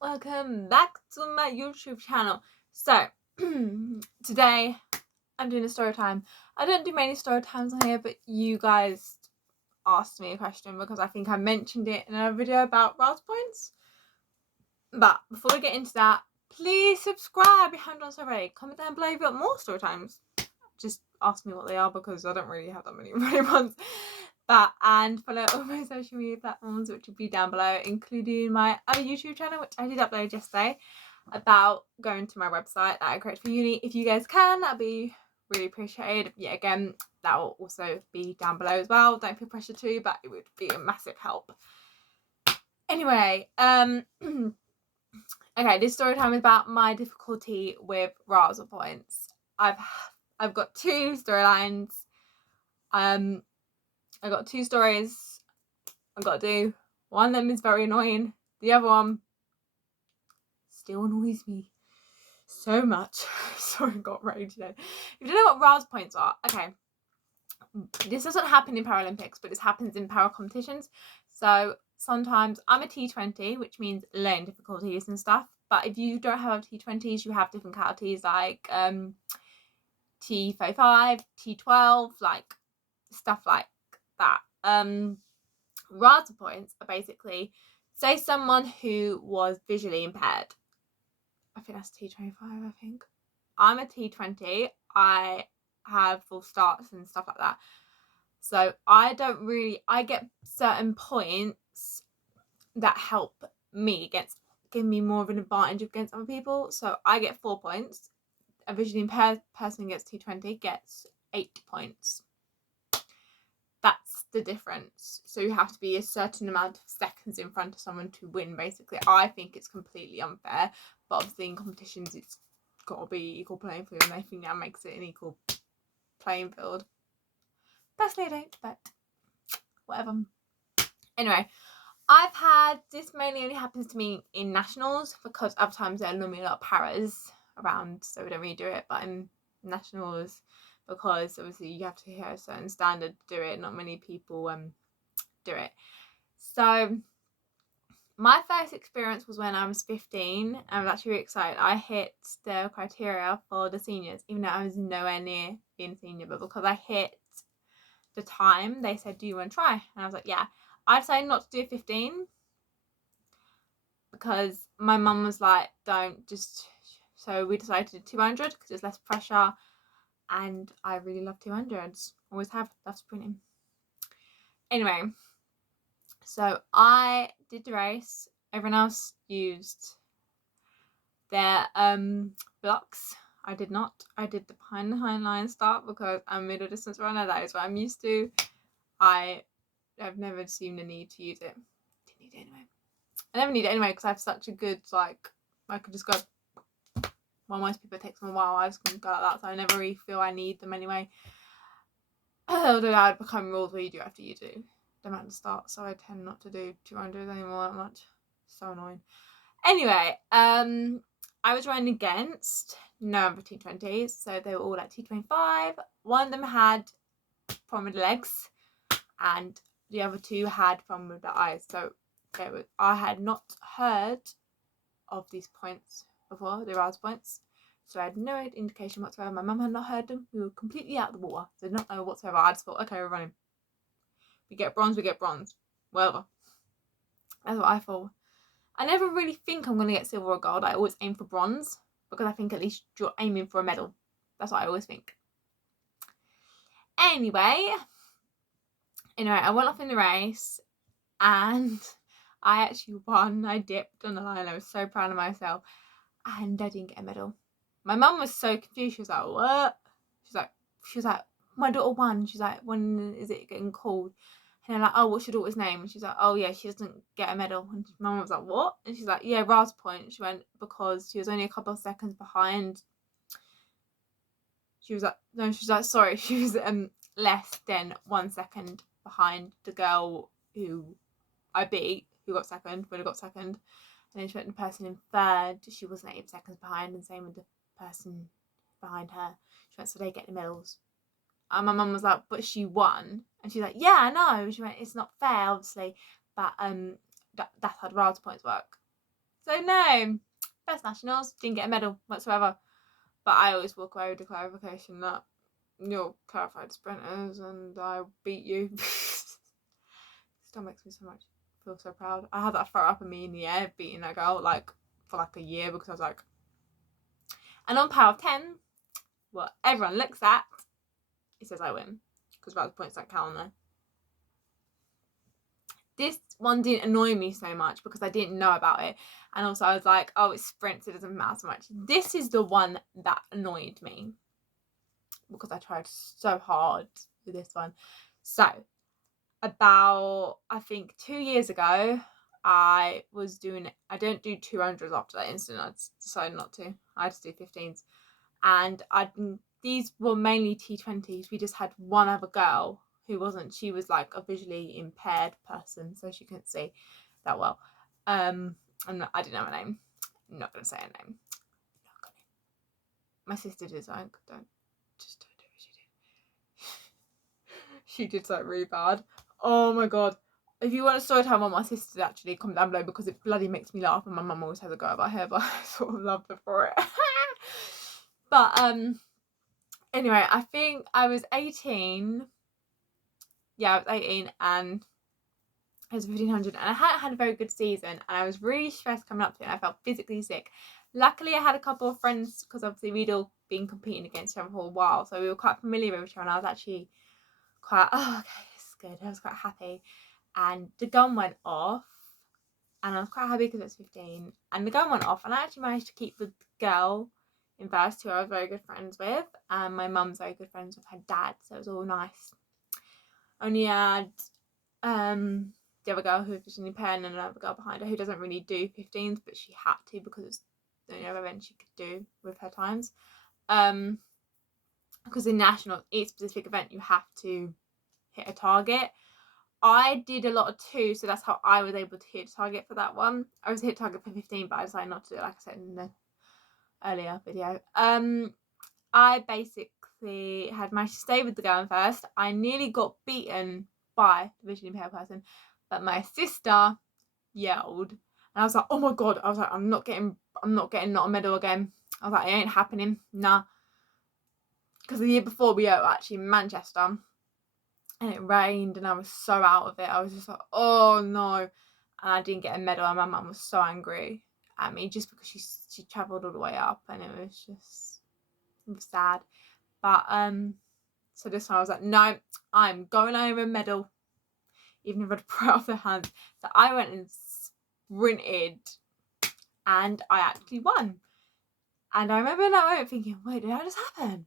Welcome back to my YouTube channel. So, today I'm doing a story time. I don't do many story times on here, but you guys asked me a question because I think I mentioned it in a video about Raza points. But before we get into that, please subscribe if you haven't done so already. Comment down below if you want more story times. Just ask me what they are because I don't really have that many ones. And follow all my social media platforms, which will be down below, including my other YouTube channel, which I did upload yesterday, about going to my website that I created for uni. If you guys can, that'd be really appreciated. Yeah, again, that will also be down below as well. Don't feel pressure to, but it would be a massive help. Anyway, okay, this story time is about my difficulty with Raza points. I've got two storylines. I've got two stories I've got to do. One of them is very annoying. The other one still annoys me so much. Sorry, I got rage today. If you don't know what Raza points are, okay. This doesn't happen in Paralympics, but this happens in para competitions. So sometimes I'm a T20, which means learning difficulties and stuff. But if you don't have T20s, you have different categories like T35, T12, like stuff like that. Raza points are basically, say someone who was visually impaired. I think that's T25, I think. I'm a T20. I have full starts and stuff like that. So I get certain points that help me give me more of an advantage against other people. So I get 4 points. A visually impaired person who gets T20 gets 8 points. That's the difference. So you have to be a certain amount of seconds in front of someone to win, basically. I think it's completely unfair, but obviously in competitions it's got to be equal playing field, and I think that makes it an equal playing field. Personally, I don't, but whatever. Anyway, I've had this mainly only happens to me in nationals, because other times there are normally a lot of paras around, so we don't really do it. But in nationals, because obviously you have to hit a certain standard to do it, not many people do it. So my first experience was when I was 15. I was actually really excited. I hit the criteria for the seniors, even though I was nowhere near being a senior, but because I hit the time, they said, do you want to try? And I was like, yeah. I decided not to do 15 because my mum was like, don't, just, so we decided to do 200 because there's less pressure, and I really love 200s, always have, love sprinting. Anyway, so I did the race. Everyone else used their blocks. I did not. I did the behind the line start because I'm a middle distance runner. That is what I'm used to. I've never seen the need to use it. Didn't need it anyway. I never need it anyway because I have such a good, like, I could just go. Well, most people it takes them a while. I just can go like that, so I never really feel I need them anyway. Although that would become rules where you do after you do them at the start, so I tend not to do 200 anymore that much. So annoying. Anyway, I was running against no other T20s, so they were all at T25. One of them had problem with the legs, and the other two had problem with the eyes. So I had not heard of these points before, the Raza points. So I had no indication whatsoever. My mum had not heard them. We were completely out of the water. So I did not know whatsoever. I just thought, okay, we're running. We get bronze, we get bronze. Whatever. That's what I thought. I never really think I'm going to get silver or gold. I always aim for bronze because I think at least you're aiming for a medal. That's what I always think. Anyway, I went off in the race and I actually won. I dipped on the line. I was so proud of myself, and I didn't get a medal. My mum was so confused. She was like, what? She was like, my daughter won. She's like, when is it getting called? And they're like, oh, what's your daughter's name? And she's like, oh yeah, she doesn't get a medal. And my mum was like, what? And she's like, yeah, Raza point. She went, because she was only a couple of seconds behind. She was like, no, she's like, sorry, she was less than 1 second behind the girl who I beat, who got second, would have got second. And then she went the person in third, she wasn't 8 seconds behind, and same with the person behind her. She went, so they get the medals. And my mum was like, but she won. And she's like, yeah, I know. She went, it's not fair, obviously, but that's how the Raza points work. So no, first nationals, didn't get a medal whatsoever. But I always walk away with the clarification that you're clarified sprinters and I beat you. Still makes me so much feel so proud. I had that photo up of me in the air beating that girl like for like a year because I was like. And on power of 10, what everyone looks at, it says I win because Raza points don't count on there. This one didn't annoy me so much because I didn't know about it, and also I was like, oh, it's sprints, it doesn't matter so much. This is the one that annoyed me because I tried so hard with this one. So about, I think 2 years ago, I don't do 200s after that incident. I decided not to. I just do 15s, and these were mainly T20s. We just had one other girl who wasn't. She was like a visually impaired person, so she couldn't see that well. I didn't know her name. I'm not gonna say her name. Not gonna. My sister did something. Don't do what she did. She did something really bad. Oh my god. If you want a story time on my sister, actually comment down below because it bloody makes me laugh, and my mum always has a go about her, but I sort of love her for it. But anyway, I think I was 18. Yeah, I was 18 and it was 1500 and I hadn't had a very good season and I was really stressed coming up to it and I felt physically sick. Luckily, I had a couple of friends because obviously we'd all been competing against each other for a while, so we were quite familiar with each other and I was actually quite, oh, okay, it's good. I was quite happy. And the gun went off and I was quite happy because it was 15 and the gun went off and I actually managed to keep the girl in first who I was very good friends with, and my mum's very good friends with her dad, so it was all nice. Only had the other girl who was visually impaired and another girl behind her who doesn't really do 15s, but she had to because it's the only other event she could do with her times. Because in nationals, each specific event you have to hit a target. I did a lot of 2, so that's how I was able to hit a target for that one. I was hit target for 15, but I decided not to do it, like I said in the earlier video. I basically had managed to stay with the girl first. I nearly got beaten by the visually impaired person, but my sister yelled, and I was like, oh my god! I was like, I'm not getting not a medal again. I was like, it ain't happening, nah. Because the year before we were actually in Manchester, and it rained, and I was so out of it. I was just like, oh no, and I didn't get a medal, and my mum was so angry at me just because she travelled all the way up, and it was sad. But so this time I was like, no, I'm going over a medal, even if I'd put it off their hands. So I went and sprinted and I actually won. And I remember in that moment thinking, wait, did that just happen?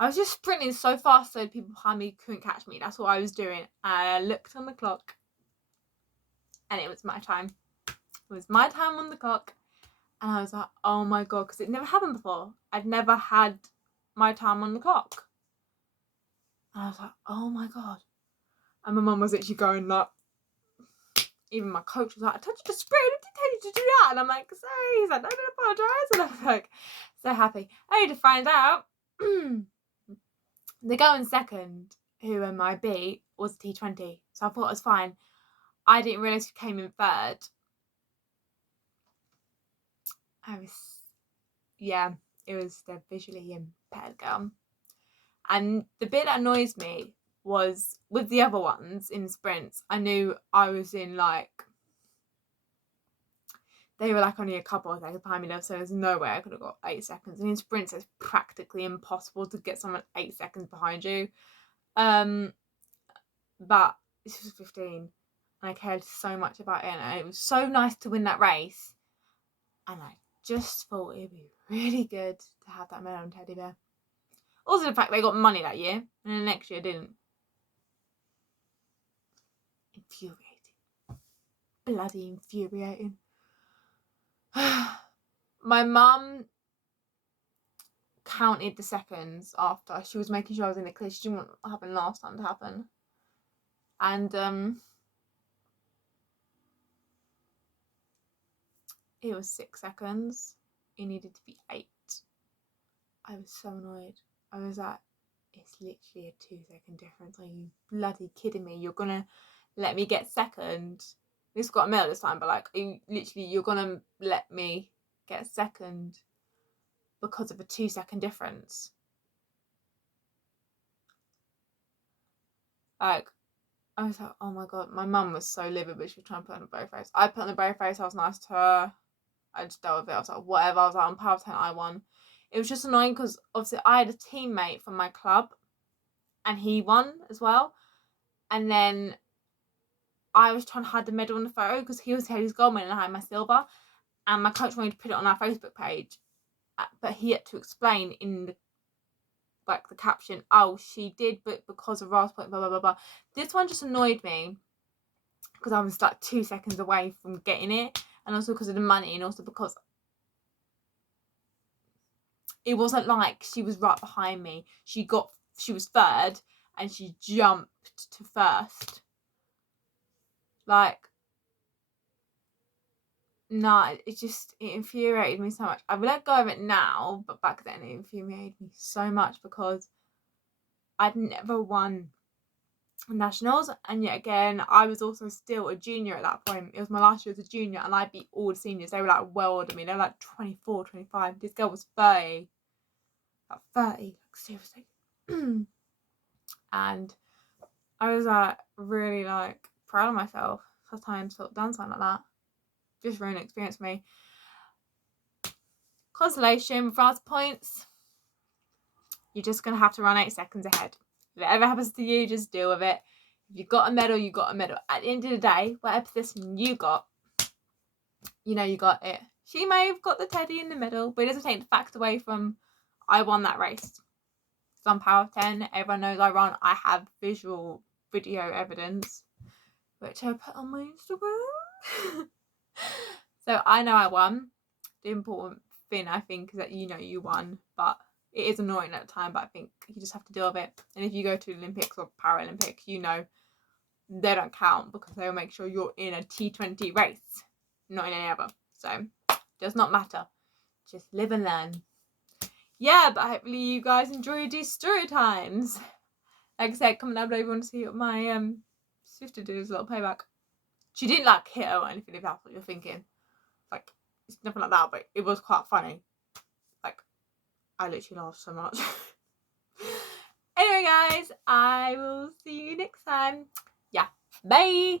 I was just sprinting so fast so people behind me couldn't catch me. That's what I was doing. And I looked on the clock and it was my time. It was my time on the clock. And I was like, oh my god, because it never happened before. I'd never had my time on the clock. And I was like, oh my god. And my mum was actually going like, even my coach was like, I told you to sprint, I didn't tell you to do that. And I'm like, sorry. He's like, no, don't apologise. And I was like, so happy. Only to find out the girl in second, who I beat, was T20. So I thought it was fine. I didn't realise she came in third. It was the visually impaired girl. And the bit that annoys me was with the other ones in sprints, I knew I was in like, they were like only a couple of seconds behind me now, so there's no way I could have got 8 seconds. And in sprints, it's practically impossible to get someone 8 seconds behind you. But this was 15, and I cared so much about it, and it was so nice to win that race. And I just thought it'd be really good to have that medal on teddy bear. Also, the fact they got money that year, and the next year didn't. Infuriating. Bloody infuriating. My mum counted the seconds after. She was making sure I was in the clear. She didn't want what happened last time to happen. And it was 6 seconds. It needed to be 8. I was so annoyed. I was like, it's literally a 2-second difference. Are you bloody kidding me? You're gonna let me get second This got a medal this time, but like, you're gonna let me get a second because of a 2-second difference. Like, I was like, oh my god, my mum was so livid, but she was trying to put on a brave face. I put on a brave face, I was nice to her. I just dealt with it. I was like, whatever. I was like, on power of 10, I won. It was just annoying because obviously I had a teammate from my club and he won as well. And then I was trying to hide the medal in the photo because he had his gold medal and I had my silver. And my coach wanted to put it on our Facebook page, but he had to explain in the caption, oh, she did, but because of Raza point, blah, blah, blah, blah. This one just annoyed me because I was like 2 seconds away from getting it. And also because of the money, and also because it wasn't like she was right behind me. She was third and she jumped to first. Like, nah, it infuriated me so much. I've let go of it now, but back then it infuriated me so much because I'd never won nationals, and yet again I was also still a junior at that point. It was my last year as a junior and I beat all the seniors. They were like well older than me. They were like 24, 25. This girl was 30. Like 30, like seriously. And I was like really like proud of myself for time sort of done something like that. Just really an experience for me. Consolation with Raza points. You're just gonna have to run 8 seconds ahead. If it ever happens to you, just deal with it. If you got a medal, you got a medal. At the end of the day, whatever position you got, you know you got it. She may have got the teddy in the middle, but it doesn't take the fact away from I won that race. It's on power of 10. Everyone knows I run. I have visual video evidence, which I put on my Instagram. So I know I won. The important thing, I think, is that you know you won, but it is annoying at the time, but I think you just have to deal with it. And if you go to Olympics or Paralympics, you know they don't count because they'll make sure you're in a T20 race, not in any other. So it does not matter. Just live and learn. Yeah, but hopefully you guys enjoyed these story times. Like I said, comment down below if you want to see what my sister did as a little payback. She didn't like hit her or anything, if that's what you're thinking. Like, it's nothing like that, but it was quite funny. Like, I literally laughed so much. Anyway, guys, I will see you next time. Yeah, bye.